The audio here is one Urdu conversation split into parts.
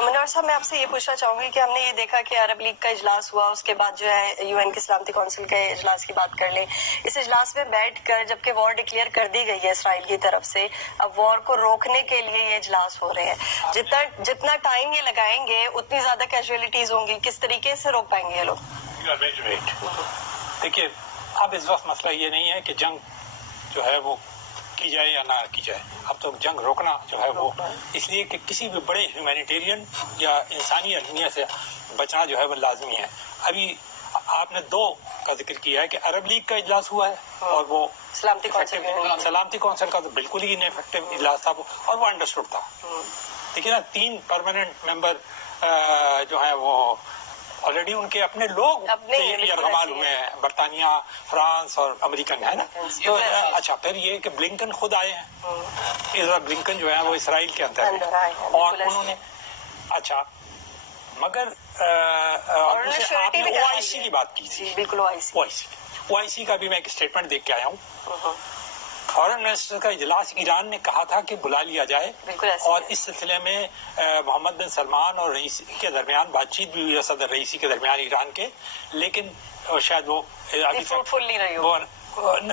منور صاحب میں آپ سے یہ پوچھنا چاہوں گی کہ ہم نے یہ دیکھا کہ عرب لیگ کا اجلاس ہوا، اس کے بعد جو ہے یو این کی سلامتی کونسل کے اجلاس کی بات کر لیں. اس اجلاس میں بیٹھ کر جبکہ وار ڈکلیئر کر دی گئی ہے اسرائیل کی طرف سے، اب وار کو روکنے کے لیے یہ اجلاس ہو رہے ہیں. جتنا ٹائم یہ لگائیں گے اتنی زیادہ کیجویلٹیز ہوں گی. کس طریقے سے روک پائیں گے یہ لوگ؟ دیکھیے اب اس وقت مسئلہ یہ نہیں ہے کہ جنگ جو ہے وہ کی جائے یا نہ کی جائے. اب تو جنگ روکنا جو ہے وہ اس لیے کہ کسی بھی بڑے ہیومینیٹیرین یا انسانی المیہ سے بچنا جو ہے وہ لازمی ہے. ابھی آپ نے دو کا ذکر کیا ہے کہ عرب لیگ کا اجلاس ہوا ہے اور وہ سلامتی کونسل کا تو بالکل ہی انفیکٹو اجلاس تھا اور وہ انڈرسٹوڈ تھا. دیکھیے نا 3 پرماننٹ ممبر جو ہیں وہ آلریڈی ان کے اپنے لوگ یرغمال ہوئے ہیں، برطانیہ، فرانس اور امریکن ہے نا. تو اچھا پھر یہ کہ بلنکن خود آئے ہیں، اس بار بلنکن جو ہے وہ اسرائیل کے اندر ہے اور انہوں نے اچھا مگر آپ نے او آئی سی کی بات کی تھی. بالکل او آئی سی کا بھی میں ایک اسٹیٹمنٹ دیکھ کے آیا ہوں. فارن منسٹر کا اجلاس ایران نے کہا تھا کہ بلا لیا جائے اور اس سلسلے میں محمد بن سلمان اور رئیسی کے درمیان بات چیت بھی ہوئی، صدر رئیسی کے درمیان ایران کے، لیکن شاید وہ ابھی فروٹفل نہیں رہی.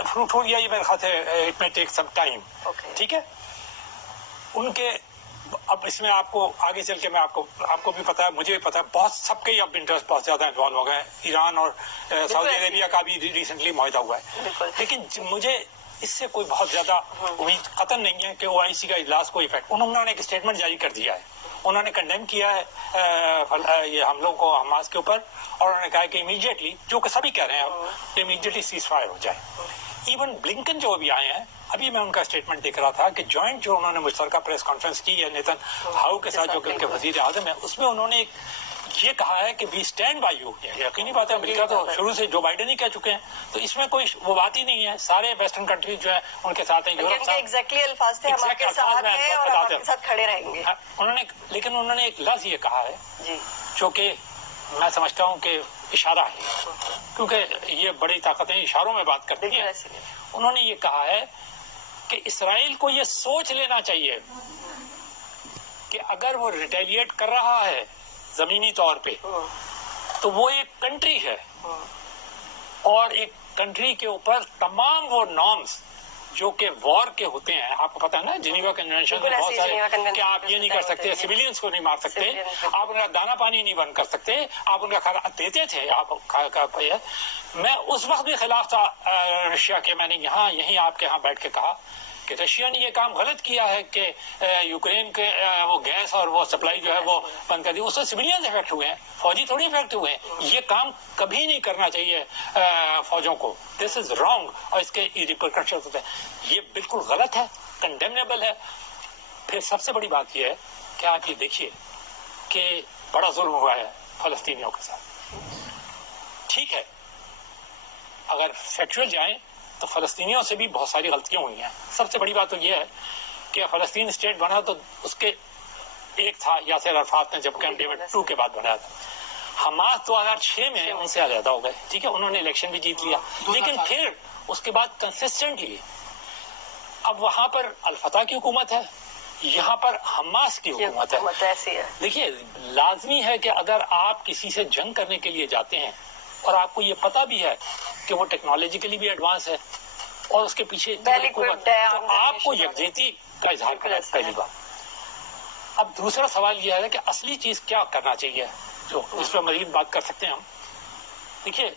فروٹفل یا یہ میرے خیال سے اٹ میں ٹیک سم ٹائم. ٹھیک ہے ان کے. اب اس میں آپ کو آگے چل کے میں آپ کو بھی پتا ہے، مجھے بھی پتا ہے، بہت سب کے اب انٹرسٹ بہت زیادہ انوالو ہو گئے. ایران اور سعودی عربیہ کا بھی ریسنٹلی معاہدہ ہوا ہے، لیکن مجھے اس سے کوئی بہت زیادہ امید قطعاً نہیں ہے کہ او آئی سی کا اجلاس کو افیکٹ. انہوں نے ایک اسٹیٹمنٹ جاری کر دیا ہے، انہوں نے کنڈیم کیا ہے یہ حملوں کو حماس کے اوپر، اور انہوں نے کہا کہ امیڈیٹلی، جو کہ سبھی کہہ رہے ہیں کہ امیڈیٹلی سیز فائر ہو جائے. ایون بلنکن جو ابھی آئے ہیں، ابھی میں ان کا اسٹیٹمنٹ دیکھ رہا تھا کہ جوائنٹ جو انہوں نے مشترکہ پریس کانفرنس کی ہے نیتن ہاؤ کے ساتھ جو کہ ان کے وزیر اعظم ہیں، اس میں انہوں نے یہ کہا ہے کہ وی اسٹینڈ بائی یو. یقینی بات ہے امریکہ تو شروع سے جو بائیڈن ہی کہہ چکے ہیں، تو اس میں کوئی وہ بات ہی نہیں ہے. سارے ویسٹرن کنٹریز جو ہیں ان کے ساتھ ہیں، یورپ ایگزیکٹلی الفاظ تھے، ہم آپ کے ساتھ ہیں اور آپ کے ساتھ کھڑے رہیں گے. لیکن انہوں نے ایک لفظ یہ کہا ہے جو کہ میں سمجھتا ہوں کہ اشارہ ہے، کیونکہ یہ بڑی طاقتیں اشاروں میں بات کرتی ہیں. انہوں نے یہ کہا ہے کہ اسرائیل کو یہ سوچ لینا چاہیے کہ اگر وہ ریٹیلیٹ کر رہا ہے زمینی طور پہ تو وہ ایک کنٹری ہے، اور ایک کنٹری کے اوپر تمام وہ نارمز جو کہ وار کے ہوتے ہیں، آپ کو پتا ہے نا جنیوا کنونشن میں بہت سارے کہ آپ یہ نہیں کر سکتے، سویلینز کو نہیں مار سکتے، آپ ان کا دانا پانی نہیں بند کر سکتے، آپ ان کا کھانا دیتے تھے. آپ میں اس وقت بھی خلاف تھا رشیا کے. میں نے یہیں آپ کے یہاں بیٹھ کے کہا کہ رشیا نے یہ کام غلط کیا ہے کہ یوکرین کے وہ گیس اور وہ سپلائی جو ہے وہ بند کر دی. اس سے سویلینز افیکٹ ہوئے ہیں، فوجی تھوڑی افیکٹ ہوئے ہیں. یہ کام کبھی نہیں کرنا چاہیے فوجوں کو. دس از رانگ، اور اس کے ریپرکشنز ہوتے ہیں. یہ بالکل غلط ہے، کنڈیمنیبل ہے. پھر سب سے بڑی بات یہ ہے کہ آپ یہ دیکھیے کہ بڑا ظلم ہوا ہے فلسطینیوں کے ساتھ. ٹھیک ہے اگر فیکچوئل جائیں تو فلسطینیوں سے بھی بہت ساری غلطیاں ہوئی ہیں. سب سے بڑی بات تو یہ ہے کہ فلسطین اسٹیٹ بنا تو اس کے ایک تھا یاسر عرفات نے جب کیمپ ڈیوڈ 2 کے بعد بنایا تھا. حماس 2006 میں ان سے علیحدہ ہو گئے. ٹھیک ہے انہوں نے الیکشن بھی جیت لیا، لیکن پھر اس کے بعد کنسسٹنٹلی اب وہاں پر الفتح کی حکومت ہے، یہاں پر حماس کی حکومت ہے. دیکھیے لازمی ہے کہ اگر آپ کسی سے جنگ کرنے کے لیے جاتے ہیں اور آپ کو یہ پتا بھی ہے کہ وہ ٹیکنالوجیکلی بھی ایڈوانس ہے اور اس کے پیچھے حکومت ہے، تو آپ کو یکجہتی کا اظہار کرنا ہے پہلی بات. اب دوسرا سوال یہ ہے کہ اصلی چیز کیا کرنا چاہیے، جو اس پہ مزید بات کر سکتے ہیں ہم. دیکھیے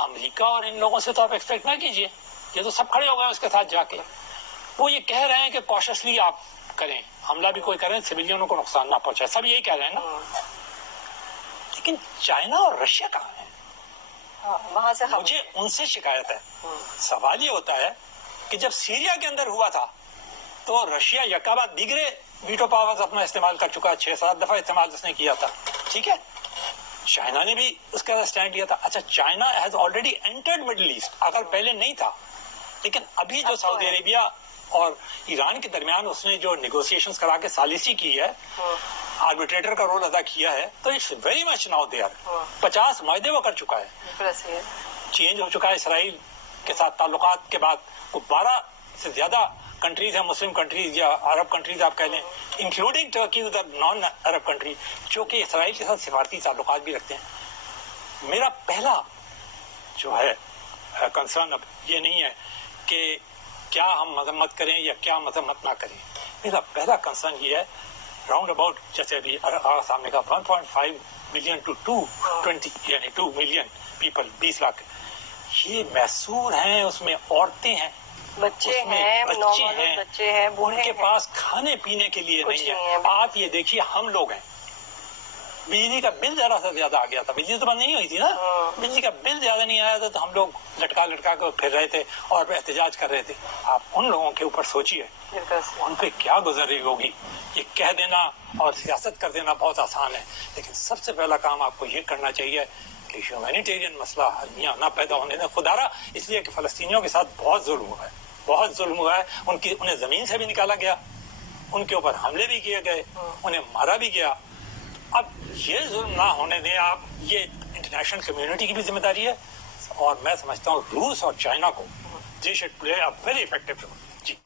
امریکہ اور ان لوگوں سے تو آپ ایکسپیکٹ نہ کیجیے، یہ تو سب کھڑے ہو گئے اس کے ساتھ جا کے. وہ یہ کہہ رہے ہیں کہ کوششلی آپ کریں، حملہ بھی کوئی کریں، سویلینوں کو نقصان نہ پہنچائے، سب یہی کہہ رہے ہیں نا. لیکن چائنا اور رشیا کہاں ہیں؟ وہاں سے مجھے ان سے شکایت ہے. سوال یہ ہوتا ہے کہ جب سیریا کے اندر ہوا تھا تو رشیا یکا بعد دیگرے ویٹو پاورز اپنا استعمال کر چکا، 6-7 دفعہ استعمال اس نے کیا تھا. ٹھیک ہے چائنا نے بھی اس کا اسٹینڈ لیا تھا. اچھا China has already entered Middle East, اگر پہلے نہیں تھا، لیکن ابھی جو سعودی عربیہ اور ایران کے درمیان اس نے جو نیگوسیشنز کرا کے ثالثی کی ہے، آربیٹریٹر کا رول ادا کیا ہے، تو it's very much now there. 50 معاہدے وہ کر چکا ہے، چینج ہو چکا ہے. اسرائیل کے ساتھ تعلقات کے بعد 12 سے زیادہ کنٹریز ہیں, مسلم کنٹریز یا عرب کنٹریز آپ کہہ لیں, انکلوڈنگ ٹرکی ادھر نان عرب کنٹری, جو کہ اسرائیل کے ساتھ سفارتی تعلقات بھی رکھتے ہیں. میرا پہلا جو ہے کنسرن اب یہ نہیں ہے کہ کیا ہم مذمت کریں یا کیا مذمت نہ کریں. میرا پہلا کنسرن یہ ہے راؤنڈ اباؤٹ جیسے ابھی سامنے کا 1.5 ملین ٹو 220 یعنی 2 ملین پیپل, 20 لاکھ, یہ محصور ہیں, اس میں عورتیں ہیں, بچے ہیں, ان کے پاس کھانے پینے کے لیے نہیں ہے. آپ یہ دیکھیے ہم لوگ ہیں, بجلی کا بل ذرا سے زیادہ آ گیا تھا, بجلی تو بند نہیں ہوئی تھی نا, بجلی کا بل زیادہ نہیں آیا تھا تو ہم لوگ لٹکا کے پھر رہے تھے اور احتجاج کر رہے تھے. آپ ان لوگوں کے اوپر سوچیے ان پہ کیا گزر رہی ہوگی. یہ کہہ دینا اور سیاست کر دینا بہت آسان ہے, لیکن سب سے پہلا کام آپ کو یہ کرنا چاہیے کہ ہیومینیٹیرین مسئلہ یہاں نہ پیدا ہونے دیں. خدارا اس لیے کہ فلسطینیوں کے ساتھ بہت ظلم ہوا ہے, بہت ظلم ہوا ہے. انہیں زمین سے بھی نکالا گیا, ان کے اوپر حملے بھی کیے گئے, انہیں مارا بھی گیا. اب یہ ظلم نہ ہونے دیں آپ, یہ انٹرنیشنل کمیونٹی کی بھی ذمہ داری ہے, اور میں سمجھتا ہوں روس اور چائنا کو they should play a very effective role.